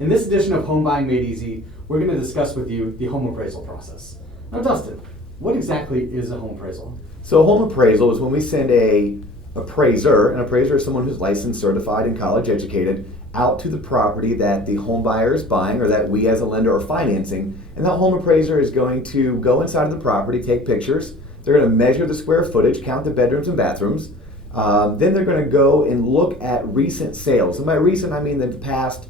In this edition of Home Buying Made Easy, we're going to discuss with you the home appraisal process. Now, Dustin, what exactly is a home appraisal? So a home appraisal is when we send an appraiser is someone who's licensed, certified, and college educated, out to the property that the home buyer is buying or that we as a lender are financing. And that home appraiser is going to go inside of the property, take pictures. They're going to measure the square footage, count the bedrooms and bathrooms. Then they're going to go and look at recent sales. And by recent, I mean the past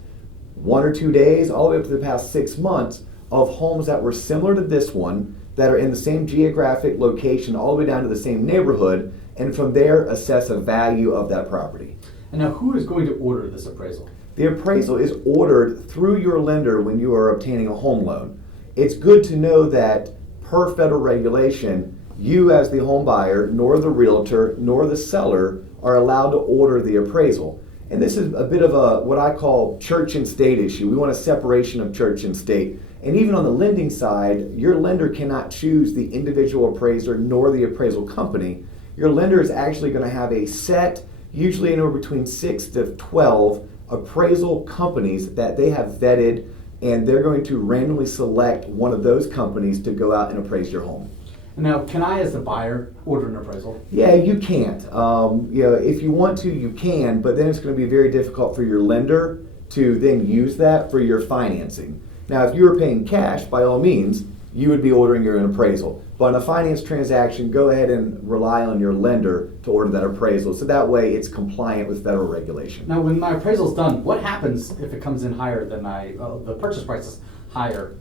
1 or 2 days, all the way up to the past 6 months of homes that were similar to this one, that are in the same geographic location, all the way down to the same neighborhood, and from there assess a value of that property. And now, who is going to order this appraisal? The appraisal is ordered through your lender when you are obtaining a home loan. It's good to know that per federal regulation, you as the home buyer, nor the realtor, nor the seller are allowed to order the appraisal. And this is a bit of a what I call church and state issue. We want a separation of church and state. And even on the lending side, your lender cannot choose the individual appraiser nor the appraisal company. Your lender is actually going to have a set, usually anywhere between 6 to 12 appraisal companies that they have vetted, and they're going to randomly select one of those companies to go out and appraise your home. Now, can I, as the buyer, order an appraisal? Yeah, you can't. If you want to, you can, but then it's going to be very difficult for your lender to then use that for your financing. Now, if you were paying cash, by all means, you would be ordering your own appraisal. But in a finance transaction, go ahead and rely on your lender to order that appraisal, so that way it's compliant with federal regulation. Now, when my appraisal is done, what happens if it comes in higher than the purchase price is higher?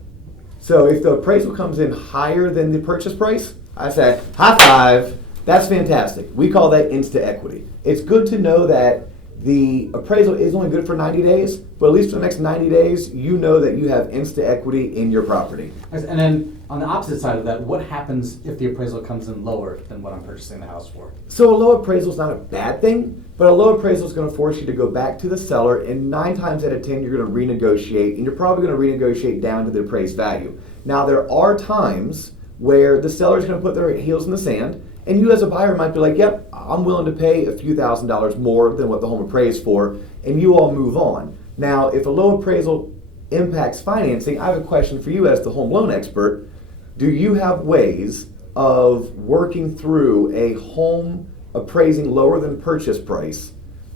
So if the appraisal comes in higher than the purchase price, I say, high five, that's fantastic. We call that insta equity. It's good to know that the appraisal is only good for 90 days, but at least for the next 90 days, you know that you have insta equity in your property. And then on the opposite side of that, what happens if the appraisal comes in lower than what I'm purchasing the house for? So a low appraisal is not a bad thing, but a low appraisal is going to force you to go back to the seller, and 9 times out of 10, you're going to renegotiate, and you're probably going to renegotiate down to the appraised value. Now, there are times where the seller is going to put their heels in the sand, and you as a buyer might be like, yep, I'm willing to pay a few $1,000s more than what the home appraised for, and you all move on. Now, if a low appraisal impacts financing, I have a question for you as the home loan expert. Do you have ways of working through a home appraising lower than purchase price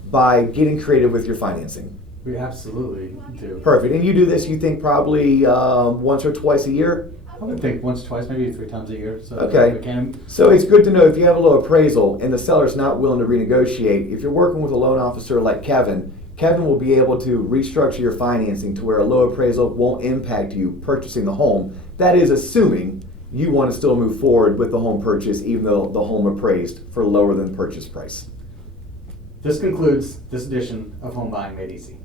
by getting creative with your financing? We absolutely do. Perfect. And you do this, you think, probably once or twice a year? I would think once, twice, maybe 3 times a year. So Okay. we can. So it's good to know if you have a low appraisal and the seller's not willing to renegotiate, if you're working with a loan officer like Kevin will be able to restructure your financing to where a low appraisal won't impact you purchasing the home. That is assuming you want to still move forward with the home purchase even though the home appraised for lower than purchase price. This concludes this edition of Home Buying Made Easy.